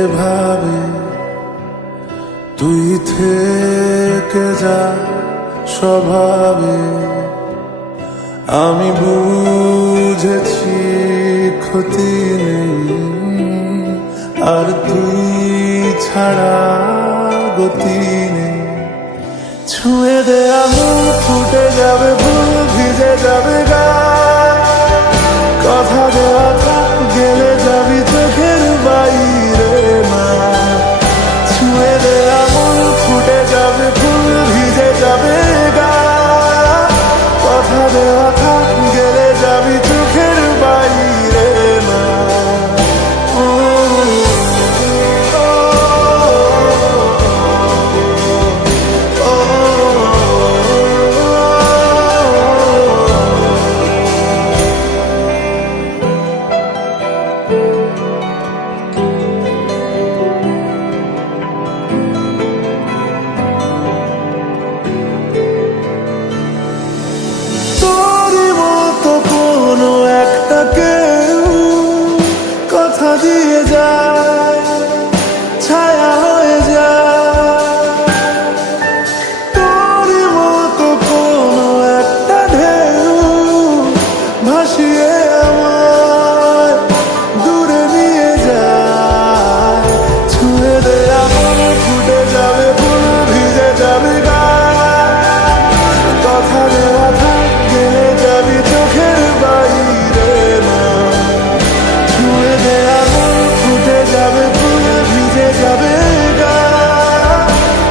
এভাবে তুই থেকে যা স্বভাবে। আমি বুঝেছি ক্ষতি নেই, আর তুই ছাড়া গতি নেই। ছুঁয়ে দে আঙুল ফুটে যাবে ফুল, ভিজে যাবে গা। কথা দেওয়া থাক, গেলে যাবি চোখের বাইরে মা। ছুঁয়ে দে আঙুল ফুটে যাবে ফুল, ভিজে যাবে গা। কথা দেওয়া থাক, গেলে যাবি চোখের বাইরে মা। কথা দিয়ে যায়, ছায়া হয়ে যায়। তোর মতো কোনো একটা ঢেউ ভাসিয়ে আমায় দূরে নিয়ে যায়। ছুঁয়ে দে আঙুল ফুটে যাবে ফুল, ভিজে যাবে গা। কথা দেওয়া থাক, গেলে যাবি চোখের বাইরে মা। ছুঁয়ে দে আঙুল ফুটে যাবে ফুল, ভিজে যাবে গা।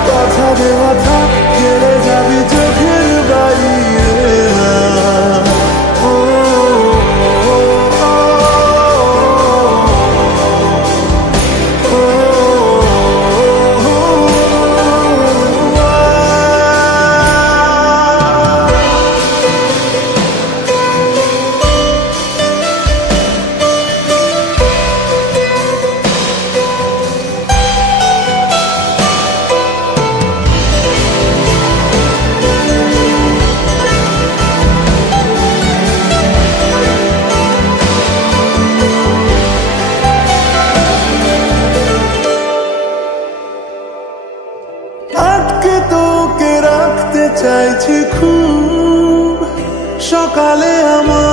কথা দেওয়া থাক, গেলে যাবি চোখের বাইরে মা। ও আটকে তোকে রাখতে চাইছি খুব, সকালে আমার